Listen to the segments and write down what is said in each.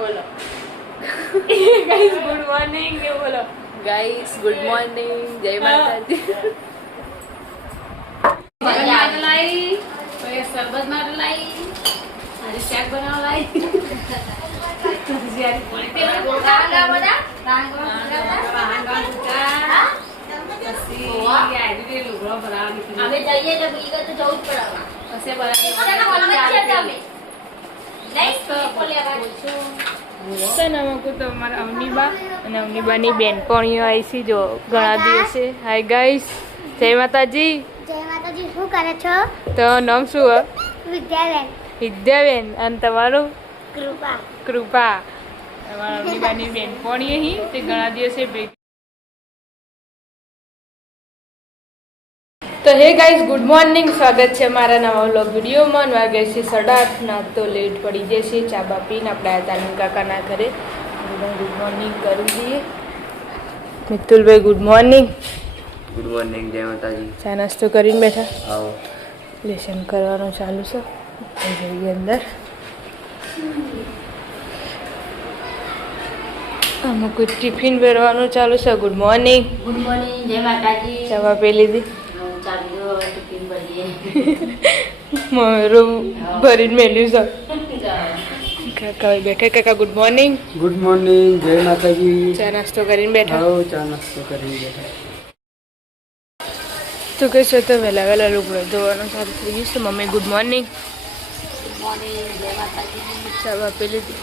બોલો guys good morning કે બોલો ગાઈસ ગુડ મોર્નિંગ જય માતાજી लाई तो शरबत मार लाई अरे शाक बनाव लाई तुझे पानी पे गांगा बड़ा गांगा बुका सी आईडी लुगड़ो बनावनी हमें जाइए जब ईगा तो जाऊं पड़ावा ऐसे बनाने नेक्स्ट बोले तो नमको तो हमारा अवनीबा અને અવનીબાની બેનપણીઓ આવી છે જો ઘણા દિવસે હાય ગાઈસ જય માતાજી શું કરે છો? તો નામ શું હે? વિદ્યાબેન. વિદ્યાબેન અને તમારું? કૃપા. કૃપા. તમારા અવનીબાની બેનપણી અહીં તે ઘણા દિવસે ભેગી. તો હે ગાઈસ ગુડ મોર્નિંગ, સ્વાગત છે મારા નવા વ્લોગ વિડીયોમાં. વાગે છે 8:30 ના તો લેટ પડી જશે. ચા બા પીને આપણે આ તાનુ કાકાના ઘરે ગુડ મોર્નિંગ કરું છીએ. મિતુલભાઈ ગુડ મોર્નિંગ. ગુડ મોર્નિંગ, જય માતાજી. ચા નાસ્તો કરીને બેઠા? આવો લેસન કરવાનું ચાલુ છે. જઈએ અંદર. આમાં કોઈ ટિફિન ભરવાનું ચાલુ છે. Good morning. ગુડ મોર્નિંગ, જય માતાજી. ચા પી લીધી? ચાલો ટિફિન ભરીએ. મારું ભરીને મેલ્યું છે. કાકા બેઠા. કાકા ગુડ મોર્નિંગ. ગુડ મોર્નિંગ, જય માતાજી. ચા નાસ્તો કરીને બેઠા? આવો ચા નાસ્તો કરીને બેઠા. તો કહીશો તો વહેલા લુગડો ધોવાનું ચાલુ થઈ ગયું છે. Mummy good morning. Good morning, જય માતાજી. ચા આપી લીધી?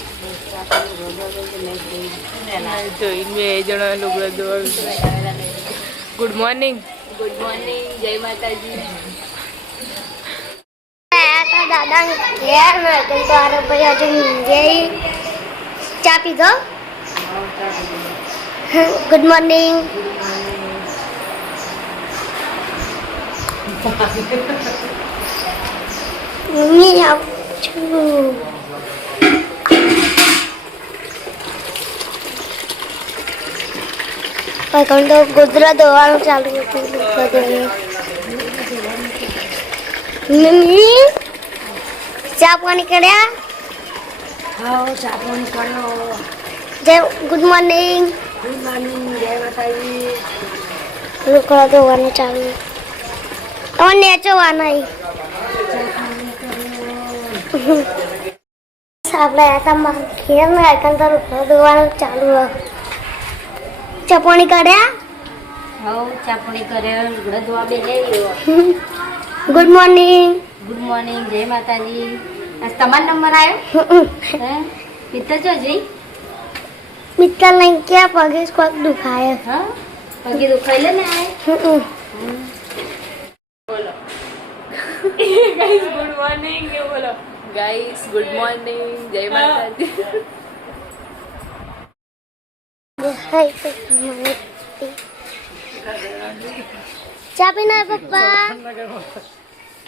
જોઈને બે જણા લુગડો ધોવા. Good morning. ગુડ મોર્નિંગ, જય માતાજી. દાદા ઘેર મેં તારો ભાઈ હજુ ગઈ ચા પીધો. Good morning. મમ્મી આવું છું. પણ તો ગોદરા ધોવાનું ચાલુ હતું. મમ્મી ચા પાણી કર્યા? હા, ચા પાણી કર્યો. જય ગુડ મોર્નિંગ. ગુડ મોર્નિંગ, જય માતાજી. લુગડા ધોવાનું ચાલુ. હવે નેચોવાના આપણે આતા ઘેર ને આકન તો લુગડા ધોવાનું ચાલુ. ચા પાણી કર્યા? હા, ચા પાણી કર્યો. લુગડા ધોવા બેસી. Good morning. ગુડ મોર્નિંગ, જય માતાજી. આજ તમારો નંબર આવ્યો? હે મિત્ર જો જઈ મિત્ર લઈને ક્યાં પગે કોક દુખાય? હા, પગે દુખાઈ લે ને આય. બોલો ગાઈસ ગુડ મોર્નિંગ કે બોલો ગાઈસ ગુડ મોર્નિંગ જય માતાજી. ચા પીને આયા પપ્પા?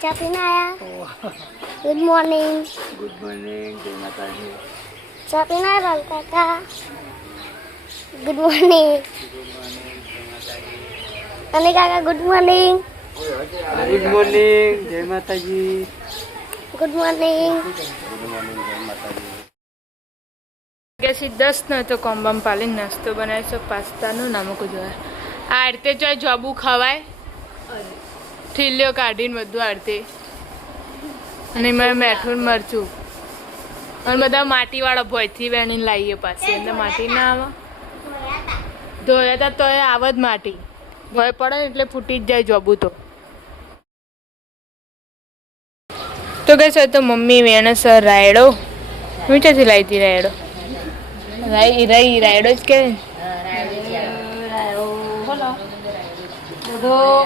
ચા પીને આયા? Good morning. ગુડ મોર્નિંગ, જય માતાજી. ચા પીને આયા બાલ કાકા? Good morning. અને કાકા ગુડ મોર્નિંગ. ગુડ મોર્નિંગ, જય માતાજી. Good morning. વાગ્યા 10 ને તો કોમ્બમ પાલીને નાસ્તો બનાવ્યો છે. પાસ્તાનું નામક જોયા આ રીતે જો જોબુ ખવાય ઠીલ્યો કાઢીને બધું આડતે અને મેં મેઠું મરચું અને બધા માટીવાળા ભોયથી વેણીને લાવીએ પાછી અંદર માટી ના આવે. ધોયા હતા તો એ આવે જ માટી. ભોય પડે ને એટલે ફૂટી જ જાય જોબુ તો કહેશો તો મમ્મી વેણે સર રાયડો મીઠાથી લાવી હતી. રાયડો રાયડો જ કે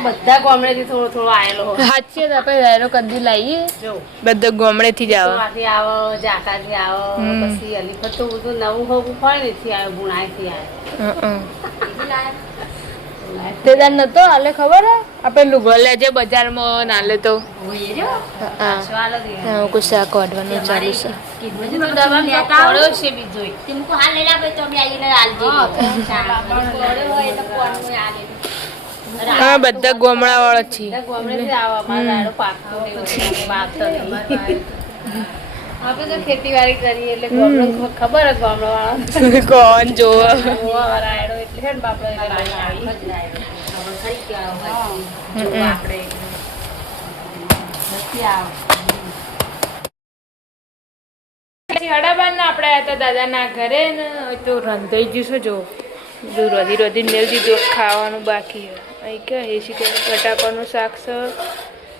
બધા ગામડેથી થોડો થોડો આવેલો સાચી આપણે રાયડો કદી લાવીએ બધા ગામડેથી જ આવે. આવો જાકાથી આવો પછી અલીફત તો બધું નવું હોવું હોય નથી આવ્યો ગુણાયથી આવ્યો. તે દાર નતો હાલે ખબર હે આપણે લુગડો લેજે બજારમાં નાલે તો કોઈ શાક કાઢવાનું ચાલુ છે. હા બધા ગોમડા વાળા છીએ. આપણે તો ખેતીવાડી કરીએ એટલે ગામડો ખબર જ ગામડો વાળા કોણ જોવે વાળા એટલે છે ને બાપડો ખરી કેવા આપણે હડાબાન આપણે આવ્યા હતા દાદાના ઘરે ને તો રંધાઈ ગયું છે જો બધું રોધી રોધીને મેળ દીધું ખાવાનું બાકી અહીં કે એસી કે બટાકાનું શાક છે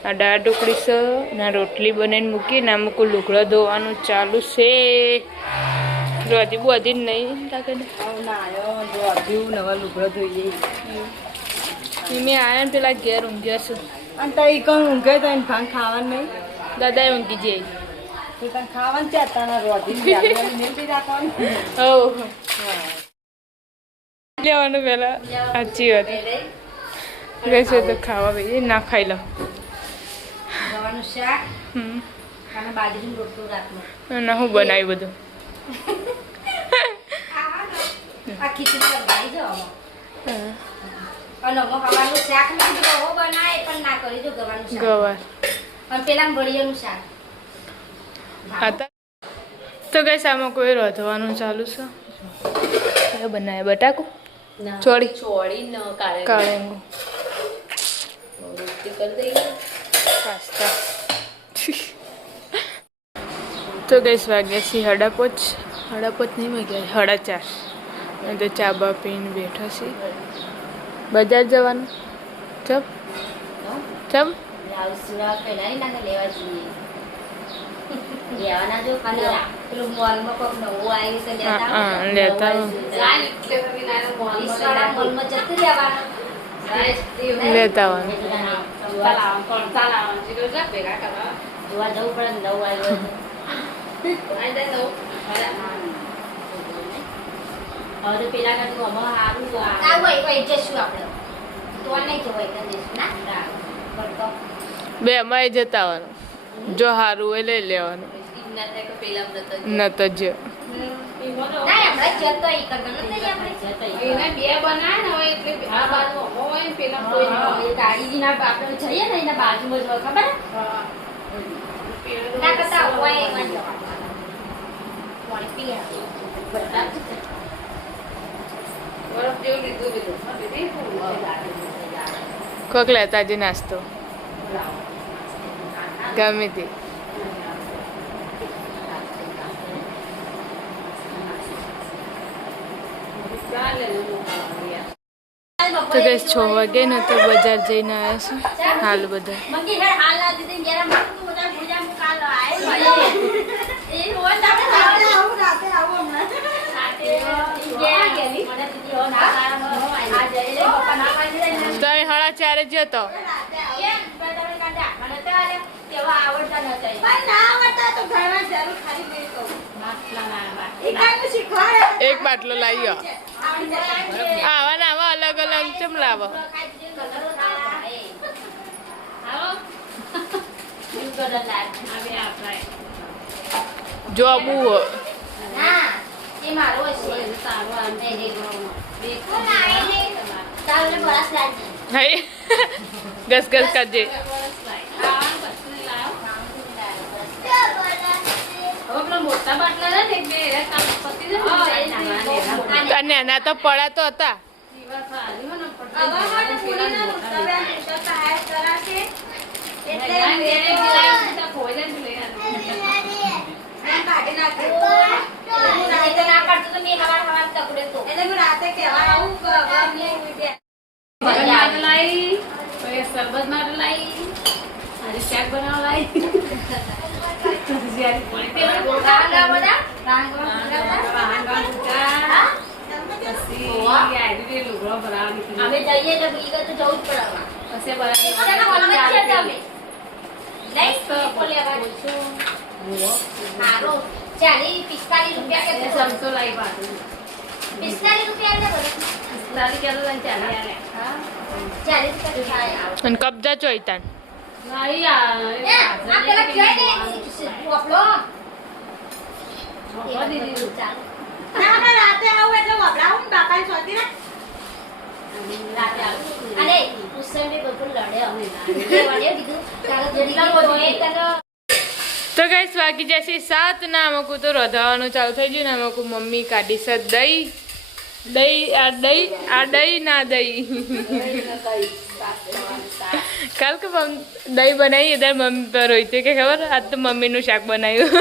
આ દાળ ઢોકળી છે ના રોટલી બનાવીને મૂકીને આ મૂકું લુગડો ધોવાનું ચાલુ છે રોધી બોધી નહીં લાગે ને નવા લુગડો જોઈએ મેં આવ્યા ને પેલા ઘેર ઊંઘ્યા છે અને તો એ કઈ ઊંઘે તો એને ભાંગ ખાવાનું નહીં દાદાએ ઊંઘી જઈ તો તને ખાવાનું છે તારા રોધી રાખવાનું લેવાનું પેલા સાચી વાત ગઈ તો ખાવા ભાઈ ના ખાઈ લો ગવાનું શાક અને બાજરીનું રોટલું રાખવું ના હું બનાવ્યું બધું આ ખીચડી બનાવી જાઓ અને ગવાનું શાક નહીં ગવો બનાય પણ ના કરી દો ગવાનું શાક ગવાર અને પેલા બળિયાનું શાક હતા તો ગઈ આમાં કોઈ રોધવાનું ચાલુ છે કયો બનાવે બટાકું ચોળી ચોળી ન કાળેંગું રોટલી કરી દઈએ પાસ્તા તો ગઈ વાગ્યા છીએ 8:30 નહીં વાગ્યા 4:30 અને તો ચા બા પીને બેઠા છીએ બજાર જવાનું ચમ ચમ સુરા પહેલાની નાને લેવા જઈએ લેવાના જો ખાલી પેલું મોલમાં કોક નવું આવી છે લેતા મોલમાં જતું રહેવાનું લેતા આવવાનું જોવા જવું પડે નવું આવ્યું હવે પેલા કાઢું અમારે સારું જશું આપણે તો નહીં જવાય જઈશું ના બે અમારે જતા આવવાનું જો સારું હોય લઈ લેવાનું ન તો જ કોક લેતા જે નાસ્તો ગમે તે તો ગઈ 6 વાગે ને તો બજાર જઈને આવ્યા છું હાલ બધા તો 4:30 જતો એક બાટલો લાવ્યો આવા ને આવા અલગ અલગ ચમ લાવો જોબુ ઘસ ઘસ કરજે નાના તો પડા તો હતા સરબત માટે લાવી શાક બનાવવા અમે જઈએ તો જવું જ અને કબજા ચોઈતાન રાતે આવું એટલે વપરાવું બાપા સોતી ને અરે ઉસમ બી બધું લડે અમે લડે કીધું તારા જડી તો ગાઈસ વાગી જશે 7 ને અમુક તો રધાવાનું ચાલુ થઈ ગયું ને અમુક મમ્મી કાઢી છે દહીં દહીં ના દહીં કાલ કે દહીં બનાવી ત્યારે મમ્મી પર હોય કે ખબર આજ તો મમ્મીનું શાક બનાવ્યું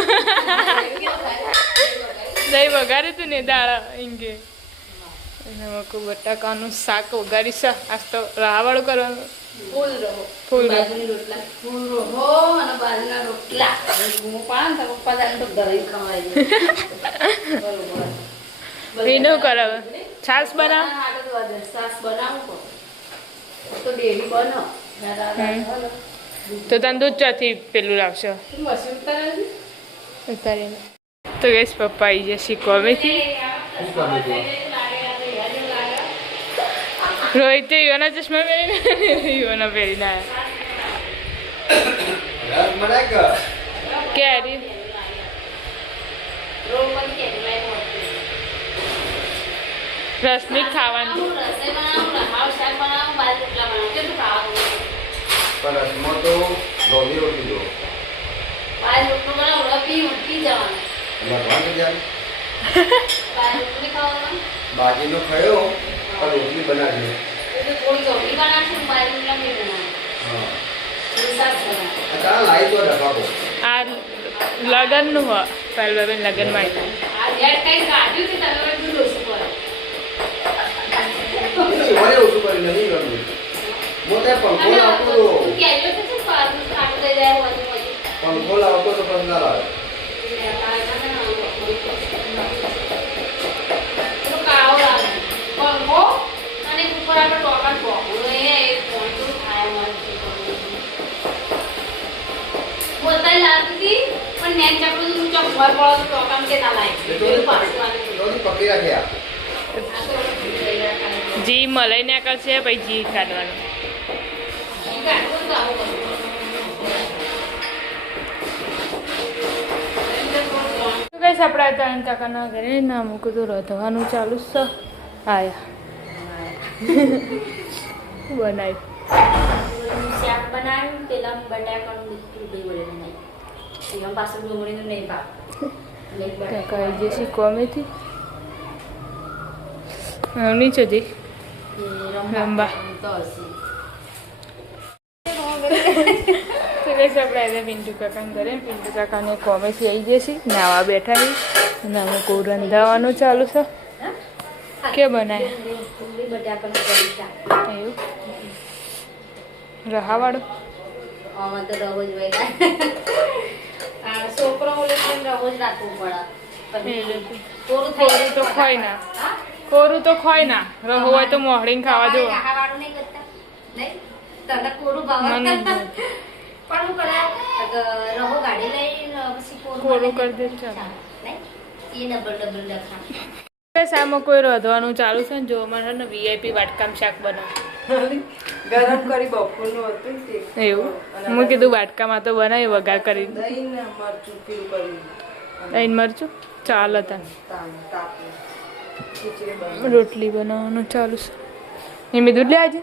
દહીં વઘાર્યું હતું ને દાળ એંગે અમુક બટાકાનું શાક વઘારી છે આજ તો રાવાળું કરવાનું ફૂલ એનું કરાવે છાસ બનાવ તો તને દૂધ ચાથી પેલું લાવશે ઉતારીને તો ગેસ પપ્પા આવી જશે કોમેથી રોહિત યોના ચશ્મા પહેરીને યોના પહેરીને આવ્યા કેરી રસની ખાવાનું બાજીનો ખયો પણ રોટલી બનાવી લાઈ તો ડબ્બા આ લગનનું હોય પહેલવાબેન લગન માટે મને ઓછું કરી નથી ગમતું મોટે પંખો લાવતો પંખો લાવતો તો પણ ના લાવે પકડી રાખ્યા જી મલાઈ ને કરશે પછી જી કાઢવાનું આપણા ત્રણ કાકાના ઘરે ના મૂકું તો રધવાનું ચાલુ છે આયા બનાવ્યું શાક બનાવ્યું પેલા બટાકાનું બનાવ્યું એમાં પાછું ડુંગળીનું નહીં ભાવ કાકા આવી જશે કોમેથી નીચે જઈ રંબા આપણે પિન્ટુ કાકાને ઘરે પિન્ટુ કાકાને કોમેથી આવી જશે નાવા બેઠા અને અમુક રંધાવાનું ચાલુ છે કે બનાય એવું રહાવાળું આમાં તો રવો જ હોય છોકરો ઓલે રવો જ રાખવું પડે કોરું તો ખોય ના કોરું તો ખોય ના રહો હોય તો મોહડીને ખાવા દો વાળું નહીં કરતા નહીં તને કોરું ભાવ મને પણ હું કરા રહો ગાડી લઈને પછી કોરું કરી દે ચાલો નહીં એ ડબલ લખા આમાં કોઈ રોધવાનું ચાલુ છે ને જો મને ને વીઆઈપી વાટકામ શાક બનાવ ગરમ કરી બપોરનું હતું તે એવું હું કીધું વાટકામાં તો બનાવી વઘાર કરી દહીં ને મરચું પીવું કર્યું દહીં મરચું ચાલ હતા તાપી ખીચડી બની રોટલી બનાવવાનું ચાલુ છે એમ દૂધ લે આજે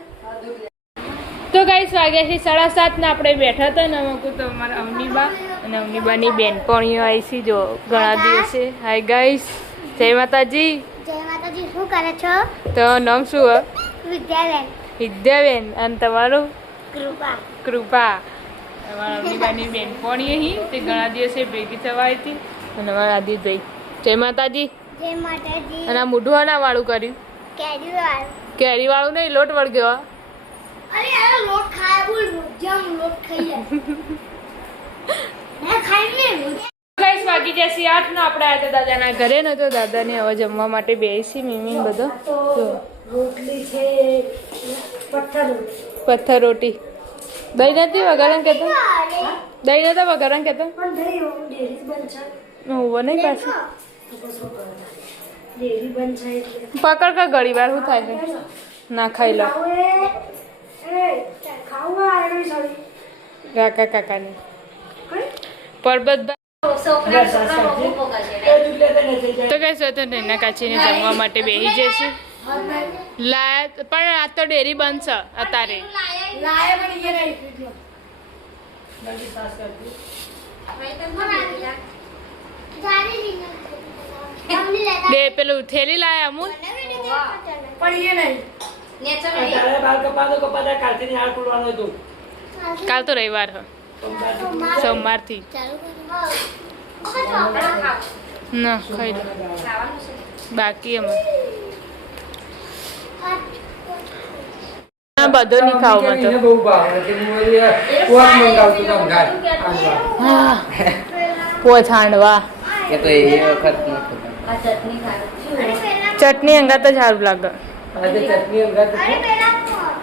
તો ગાઈસ વાગ્યા છે 7:30 ને આપણે બેઠા હતા ને અમુક તો અમારા અવનીબા અને અવનીબાની બેનપણીઓ આવી છે જો ઘણા દિવસે હાય ગાઈસ જય માતાજી શું કરે છો તો નામ શું હોય વિદ્યાબેન વિદ્યાબેન અને તમારું કૃપા કૃપા અમારા અવનીબાની બેનપણી અહીં તે ઘણા દિવસે ભેગી થવા આવી હતી અને અમારા આદિતભાઈ જય માતાજી જય માતાજી અને આ મૂઢું ના વાળું કર્યું કેરી વાળું કેરી વાળું નહીં લોટ વળગ્યો અરે આ લોટ ખાય બોલ જમ લોટ ખાઈ જાય મેં ખાઈ ને ગાઈસ વાગી જશે 8 ને આપણે આવ્યા દાદાના ઘરે ને તો દાદાને હવે જમવા માટે બેસી મીમી બધો તો રોટલી છે પથ્થર રોટી દહીં નથી વઘારણ કહેતા દહીં નતા વઘારણ કહેતા પણ દહીં ડેરી બંધ છે હું નહીં પાછું ડેરી બંધ છે એટલે પકડ કે ઘડી વાર શું થાય છે ના ખાઈ લો ખાવા આવી સોરી કાકા કાકાને પરબતભાઈ તો કહેશો તો નૈના કાચીને જમવા માટે બેસી જશે લાયા પણ આ તો ડેરી બંધ છે અત્યારે ભાઈ તને બોલી યાર. જારી રીંગણ મમ્મી લેતા બે પેલું થેલી લાયા અમૂલ પણ એ નહીં નેચર નહીં તારે બાર કપાતો કપાતા કાલથી હાલ પૂરવાનો હતું કાલ તો રવિવાર હ સોમવારથી ચાલુ આપણે ખાવ ના ખાઈ લો ખાવાનું છે બાકી અમે આ બધો નહીં ખાવ એને મતો બહુ ભાવે કે હું વળી કોક મંગાવતું કામ ગાય હા પોચ હાંડવા એ તો એ વખત ન આ ચટણી ખાવી ચટણી અંગા તો સારું લાગે આજે ચટણી અંગાત છે.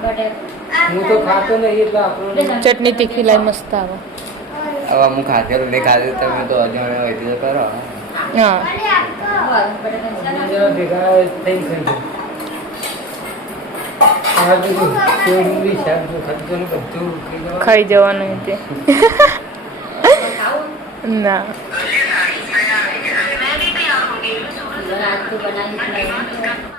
બટેકા હું તો ખાતો નહીં એટલે આપણો ચટણી તીખી લાઈ મસ્ત આવે હવે હું ખાધેલું નહીં ખાધેલું તમે તો અજાણ્યા હોય તો કરો હા બટેકા જરા ભેગા થઈ ગયું આ બધું સેવ ડુંગળી શાક ખર્ચો ને બધું ખાઈ જવાનું તે ખાવું ના રાત બનાવી